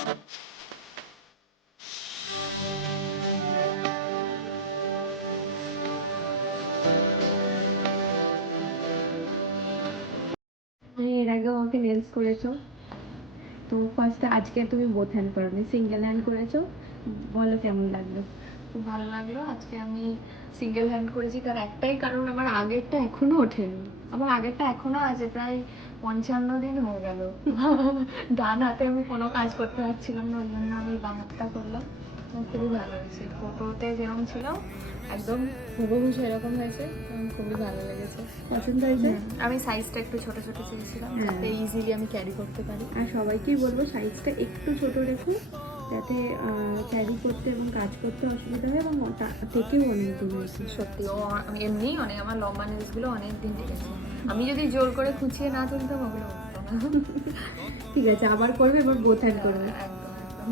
এর আগেও আমাকে নেলস করেছো, তো ফার্স্টে আজকে তুমি বোথ হ্যান্ড করোনি, সিঙ্গেল হ্যান্ড করেছো, বলো কেমন লাগলো? খুব ভালো লাগলো। আজকে আমি সিঙ্গেল হ্যান্ড করেছি, তার একটাই কারণ আমার আগেরটা এখনো ওঠেনি। আমার আগেরটা এখনো আছে, প্রায় 55 দিন হয়ে গেল। ডান হাতে আমি কোনো কাজ করতে পারছিলাম না, ওই জন্য আমি বাম হাতটা করলাম। আমার খুবই ভালো হয়েছে, ফটোতে যেরকম ছিল একদম হুবহু সেরকম হয়েছে। আমার খুবই ভালো লেগেছে। পছন্দ হয়েছে? আমি সাইজটা একটু ছোট ছোট চেয়েছিলাম, যাতে ইজিলি আমি ক্যারি করতে পারি। আর সবাইকেই বলবো সাইজটা একটু ছোট রেখো, যাতে ক্যারি করতে এবং কাজ করতে অসুবিধা হয়, এবং ওটা থেকেও অনেক দিন হয়েছে। সত্যি ও আমি এমনি অনেক, আমার লম্বা নেলসগুলো অনেক দিন টিকেছে। আমি যদি জোর করে খুঁচিয়ে না তুলতাম ওগুলো উঠতো না। ঠিক আছে, আবার করবে, এবার বোথ হ্যান্ড করবে। একদম একদম।